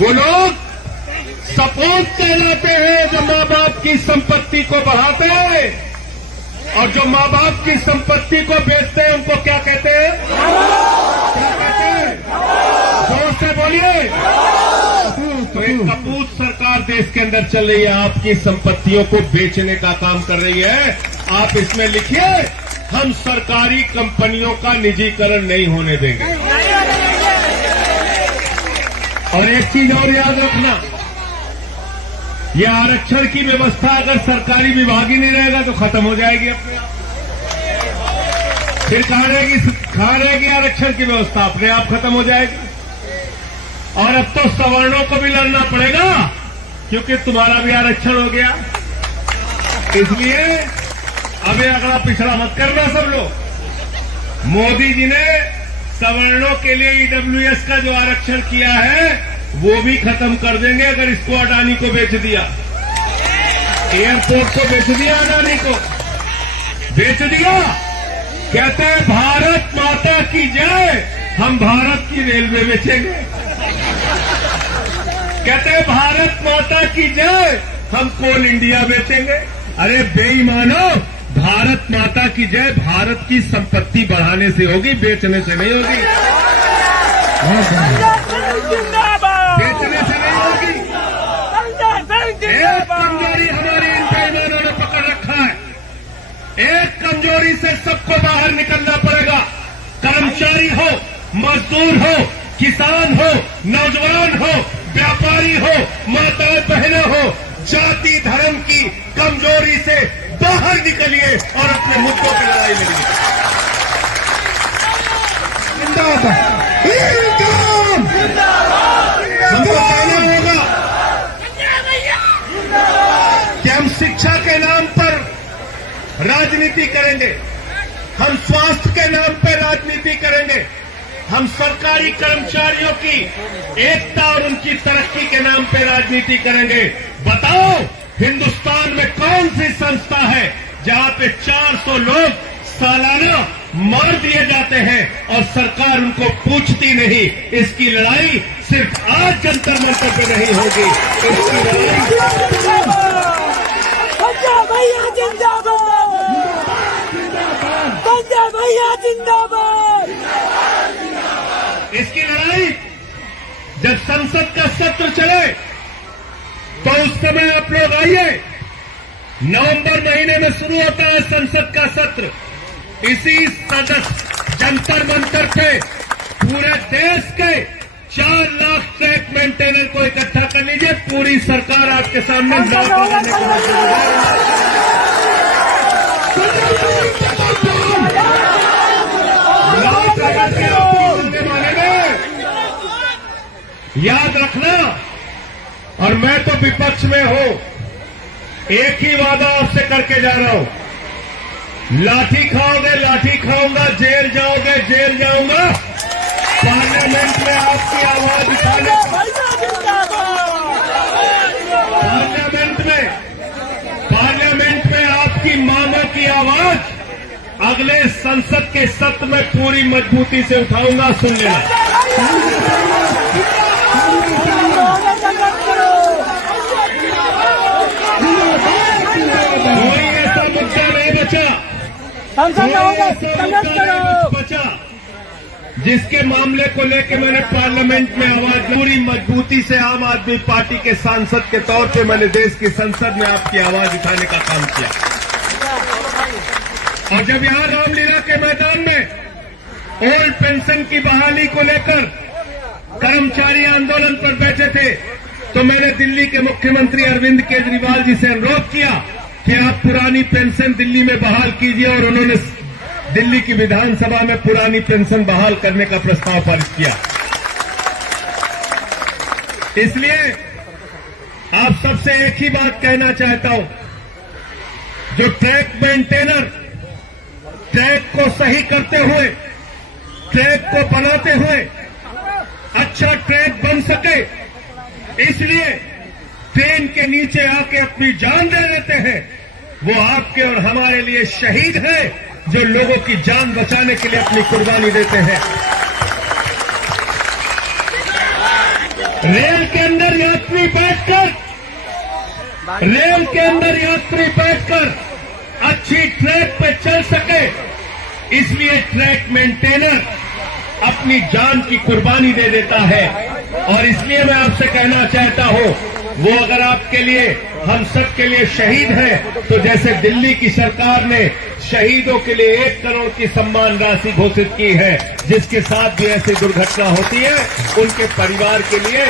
वो लोग सपोर्ट कहलाते हैं जो माँ बाप की संपत्ति को बढ़ाते हैं, और जो माँ बाप की संपत्ति को बेचते हैं उनको क्या कहते हैं? क्या कहते हैं? जोर से बोलिए। तो एक कपूत सरकार देश के अंदर चल रही है, आपकी संपत्तियों को बेचने का काम कर रही है। आप इसमें लिखिए, हम सरकारी कंपनियों का निजीकरण नहीं होने देंगे। और एक चीज और याद रखना, ये आरक्षण की व्यवस्था अगर सरकारी विभाग ही नहीं रहेगा तो खत्म हो जाएगी अपने आप। फिर कहाँ रहेगी आरक्षण की व्यवस्था? अपने आप खत्म हो जाएगी। और अब तो सवर्णों को भी लड़ना पड़ेगा, क्योंकि तुम्हारा भी आरक्षण हो गया। इसलिए अभी अगला पिछड़ा मत करना सब लोग। मोदी जी ने सवर्णों के लिए ईडब्ल्यूएस का जो आरक्षण किया है वो भी खत्म कर देंगे अगर इसको अडानी को बेच दिया। एयरपोर्ट को बेच दिया, अडानी को बेच दिया। कहते हैं भारत माता की जय, हम भारत की रेलवे बेचेंगे। कहते हैं भारत माता की जय, हम कोल इंडिया बेचेंगे। अरे बेईमानो, भारत माता की जय भारत की संपत्ति बढ़ाने से होगी, बेचने से नहीं होगी। बेचने से नहीं होगी। एक कमजोरी हमारी इन बेईमानों ने पकड़ रखा है। एक कमजोरी से सबको बाहर निकलना पड़ेगा। कर्मचारी हो, मजदूर हो, किसान हो, नौजवान हो, व्यापारी हो, माताएं बहनें हो, जाति धर्म की कमजोरी से बाहर निकलिए और अपने मुद्दों की लड़ाई लड़िए। जिंदाबाद। हमको कहना होगा कि हम शिक्षा के नाम पर राजनीति करेंगे, हम स्वास्थ्य के नाम पर राजनीति करेंगे, हम सरकारी कर्मचारियों की एकता और उनकी तरक्की के नाम पर राजनीति करेंगे। बताओ, हिंदुस्तान में कौन सी संस्था है जहां पे 400 लोग सालाना मार दिए जाते हैं और सरकार उनको पूछती नहीं? इसकी लड़ाई सिर्फ आज जंतर मंतर पे नहीं होगी, इसकी लड़ाई पंजाब भैया जिंदाबाद, पंजाब भैया जिंदाबाद। इसकी लड़ाई जब संसद का सत्र चले तो उस समय आप लोग आइए। नवंबर महीने में शुरू होता है संसद का सत्र। इसी सदस्य जंतर मंतर पे पूरे देश के 4 लाख ट्रैक मेंटेनर को इकट्ठा कर लीजिए। पूरी सरकार आपके सामने याद रखना। और मैं तो विपक्ष में हूं, एक ही वादा आपसे करके जा रहा हूं, लाठी खाओगे लाठी खाऊंगा, जेल जाओगे जेल जाऊंगा। पार्लियामेंट में आपकी आवाज उठाने, पार्लियामेंट में आपकी मांगों की आवाज अगले संसद के सत्र में पूरी मजबूती से उठाऊंगा। सुन लेना, कोई ऐसा मुद्दा नहीं बचा जिसके मामले को लेकर मैंने पार्लियामेंट में आवाज पूरी मजबूती से आम आदमी पार्टी के सांसद के तौर पे मैंने देश की संसद में आपकी आवाज उठाने का काम किया। और जब यहां रामलीला के मैदान में ओल्ड पेंशन की बहाली को लेकर कर्मचारी आंदोलन पर बैठे थे तो मैंने दिल्ली के मुख्यमंत्री अरविंद केजरीवाल जी से अनुरोध किया कि आप पुरानी पेंशन दिल्ली में बहाल कीजिए, और उन्होंने दिल्ली की विधानसभा में पुरानी पेंशन बहाल करने का प्रस्ताव पारित किया। इसलिए आप सबसे एक ही बात कहना चाहता हूं, जो ट्रैक मेंटेनर ट्रैक को सही करते हुए, ट्रैक को बनाते हुए अच्छा ट्रैक बन सके, इसलिए ट्रेन के नीचे आके अपनी जान दे देते हैं, वो आपके और हमारे लिए शहीद हैं, जो लोगों की जान बचाने के लिए अपनी कुर्बानी देते हैं। रेल के अंदर बैठकर, रेल के अंदर यात्री बैठकर अच्छी ट्रैक पे चल सके, इसलिए ट्रैक मेंटेनर अपनी जान की कुर्बानी दे देता है। और इसलिए मैं आपसे कहना चाहता हूं, वो अगर आपके लिए, हम सब के लिए शहीद है, तो जैसे दिल्ली की सरकार ने शहीदों के लिए 1 करोड़ की सम्मान राशि घोषित की है, जिसके साथ भी ऐसी दुर्घटना होती है उनके परिवार के लिए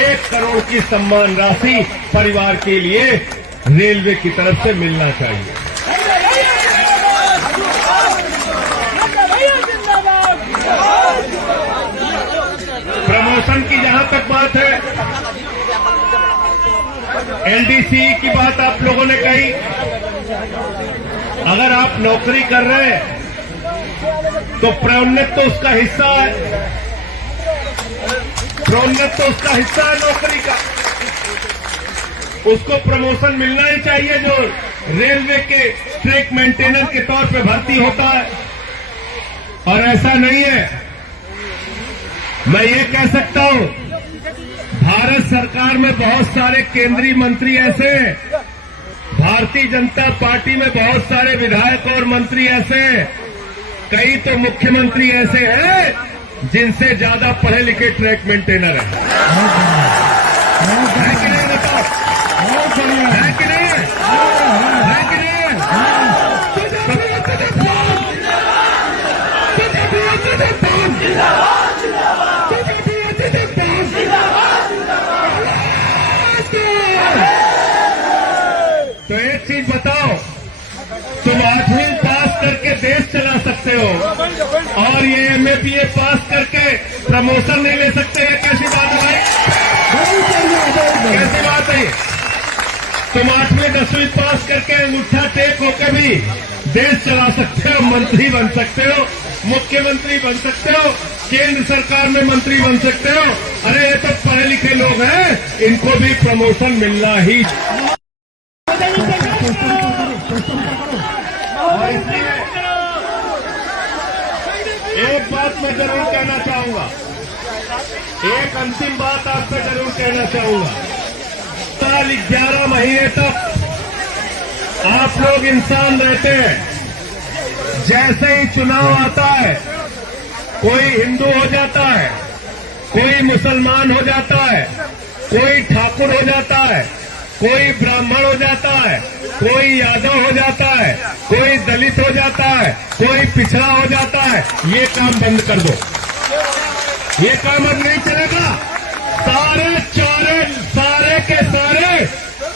1 करोड़ की सम्मान राशि परिवार के लिए रेलवे की तरफ से मिलना चाहिए। प्रमोशन की जहां तक बात है, एलडीसी की बात आप लोगों ने कही। अगर आप नौकरी कर रहे हैं तो प्रोन्नत तो उसका हिस्सा है, प्रोन्नत तो उसका हिस्सा है नौकरी का, उसको प्रमोशन मिलना ही चाहिए जो रेलवे के ट्रैक मेंटेनर के तौर पे भर्ती होता है। और ऐसा नहीं है, मैं ये कह सकता हूं, भारत सरकार में बहुत सारे केंद्रीय मंत्री ऐसे हैं, भारतीय जनता पार्टी में बहुत सारे विधायक और मंत्री ऐसे हैं, कई तो मुख्यमंत्री ऐसे हैं जिनसे ज्यादा पढ़े लिखे ट्रैक मेंटेनर हैं। है कि नहीं बताओ? है कि नहीं? है कि नहीं? तो एक चीज बताओ, तुम 8वीं पास करके देश चला सकते हो और ये एमए पास करके प्रमोशन नहीं ले सकते हैं? कैसी बात है भाई? कैसी बात है? तुम 8वीं 10वीं पास करके अंगूठा टेक होकर भी देश चला सकते हो, मंत्री बन सकते हो, मुख्यमंत्री बन सकते हो, केंद्र सरकार में मंत्री बन सकते हो। अरे ये तो पढ़े लिखे लोग हैं, इनको भी प्रमोशन मिलना ही। और इसलिए एक बात मैं जरूर कहना चाहूंगा, एक अंतिम बात आपसे जरूर कहना चाहूंगा। साल 11 महीने तक आप लोग इंसान रहते हैं, जैसे ही चुनाव आता है कोई हिंदू हो जाता है, कोई मुसलमान हो जाता है, कोई ठाकुर हो जाता है, कोई ब्राह्मण हो जाता है, कोई यादव हो जाता है, कोई दलित हो जाता है, कोई पिछड़ा हो जाता है। ये काम बंद कर दो, ये काम अब नहीं चलेगा। सारे के सारे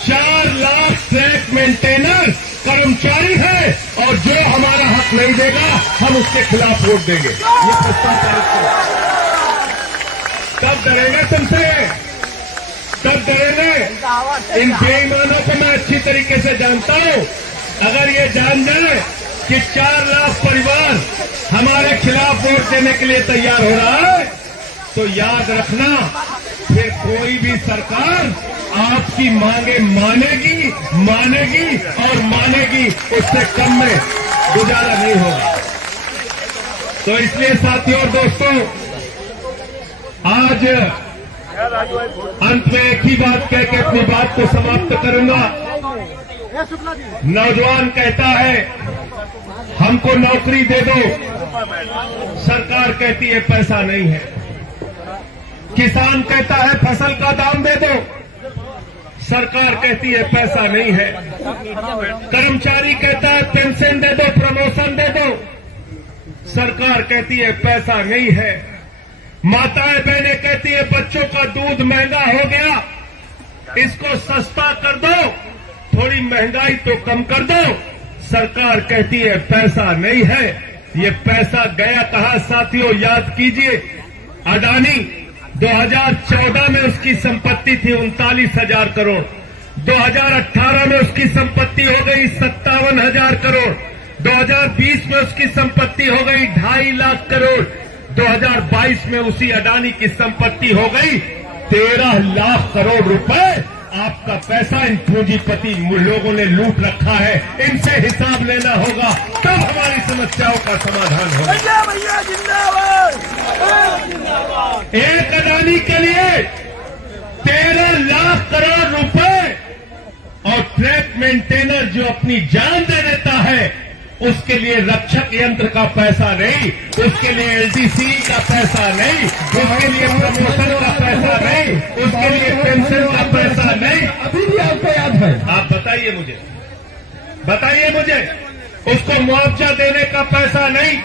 4 लाख ट्रैक मेंटेनर कर्मचारी है और जो हमारा हक नहीं देगा हम उसके खिलाफ वोट देंगे। ये प्रस्ताव पारित करो। तब डरेंगे तुमसे, तब डरेंगे। इन बेईमानों को मैं अच्छी तरीके से जानता हूं। अगर ये जान जाए कि 4 लाख परिवार हमारे खिलाफ वोट देने के लिए तैयार हो रहा है, तो याद रखना फिर कोई भी सरकार आपकी मांगे मानेगी और मानेगी, उससे कम में गुजारा नहीं होगा। तो इसलिए साथियों और दोस्तों, आज अंत में एक ही बात कह के अपनी बात को समाप्त करूंगा। नौजवान कहता है हमको नौकरी दे दो, सरकार कहती है पैसा नहीं है। किसान कहता है फसल का दाम दे दो, सरकार कहती है पैसा नहीं है। कर्मचारी कहता है पेंशन दे दो, प्रमोशन दे दो, सरकार कहती है पैसा नहीं है। माताएं बहनें कहती है बच्चों का दूध महंगा हो गया, इसको सस्ता कर दो, थोड़ी महंगाई तो कम कर दो, सरकार कहती है पैसा नहीं है। ये पैसा गया कहां साथियों? याद कीजिए, अडानी 2014 में उसकी संपत्ति थी 39,000 करोड़, 2018 में उसकी संपत्ति हो गई 57,000 करोड़, 2020 में उसकी संपत्ति हो गई 2.5 लाख करोड़, 2022 में उसी अडानी की संपत्ति हो गई 13 लाख करोड़ रुपए। आपका पैसा इन पूंजीपति लोगों ने लूट रखा है, इनसे हिसाब लेना होगा, तब हमारी समस्याओं का समाधान होगा। भैया जिंदाबाद। एक अडानी के लिए 13 लाख करोड़ रुपए और ट्रैक मेंटेनर जो अपनी जान दे देता है उसके लिए रक्षक यंत्र का पैसा नहीं, उसके लिए एलडीसी का पैसा नहीं, उसके लिए प्रमोशन का पैसा नहीं, उसके लिए पेंशन का पैसा नहीं। अभी भी आपको याद है? आप बताइए मुझे उसको मुआवजा देने का पैसा नहीं,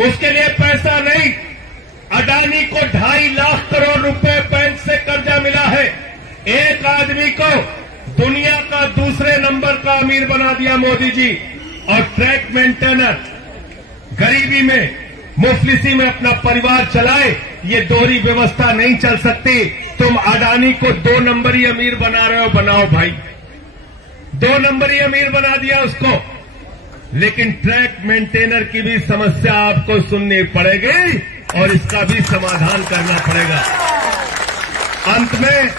उसके लिए पैसा नहीं। अडानी को 2.5 लाख करोड़ रुपए बैंक से कर्जा मिला है। एक आदमी को दुनिया का दूसरे नंबर का अमीर बना दिया मोदी जी। और ट्रैक मेंटेनर गरीबी में मुफलिसी में अपना परिवार चलाए, ये दोहरी व्यवस्था नहीं चल सकती। तुम अडानी को 2 नंबरी अमीर बना रहे हो, बनाओ भाई, 2 नंबरी अमीर बना दिया उसको। लेकिन ट्रैक मेंटेनर की भी समस्या आपको सुननी पड़ेगी और इसका भी समाधान करना पड़ेगा। अंत में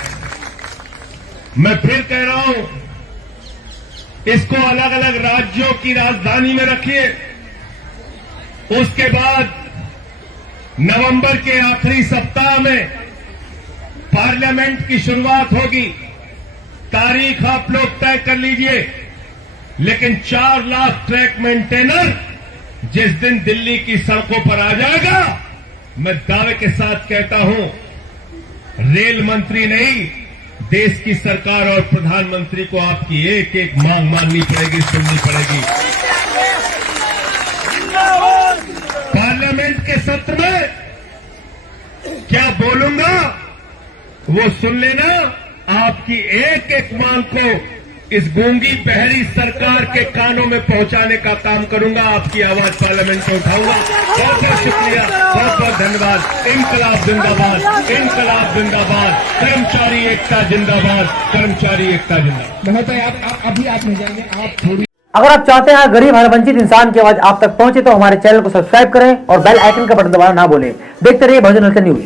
मैं फिर कह रहा हूं, इसको अलग अलग राज्यों की राजधानी में रखिए। उसके बाद नवंबर के आखिरी सप्ताह में पार्लियामेंट की शुरुआत होगी। तारीख आप लोग तय कर लीजिए। लेकिन 4 लाख ट्रैक मेंटेनर जिस दिन दिल्ली की सड़कों पर आ जाएगा, मैं दावे के साथ कहता हूं, रेल मंत्री नहीं, देश की सरकार और प्रधानमंत्री को आपकी एक एक मांग माननी पड़ेगी, सुननी पड़ेगी। पार्लियामेंट के सत्र में क्या बोलूंगा वो सुन लेना। आपकी एक एक मांग को इस गूंगी बहरी सरकार के कानों में पहुंचाने का काम करूंगा। आपकी आवाज पार्लियामेंट में उठाऊंगा। बहुत बहुत शुक्रिया, बहुत बहुत धन्यवाद। इनकलाब जिंदाबाद, इनकलाब जिंदाबाद, कर्मचारी एकता जिंदाबाद, कर्मचारी एकता जिंदाबाद। महोदय आप अभी आप नहीं जाएंगे, आप थोड़ी। अगर आप चाहते हैं गरीब हर वंचित इंसान की आवाज आप तक पहुंचे तो हमारे चैनल को सब्सक्राइब करें और बेल आइकन का बटन दबाना ना भूलें। देखते रहिए बहुजन हलचल न्यूज।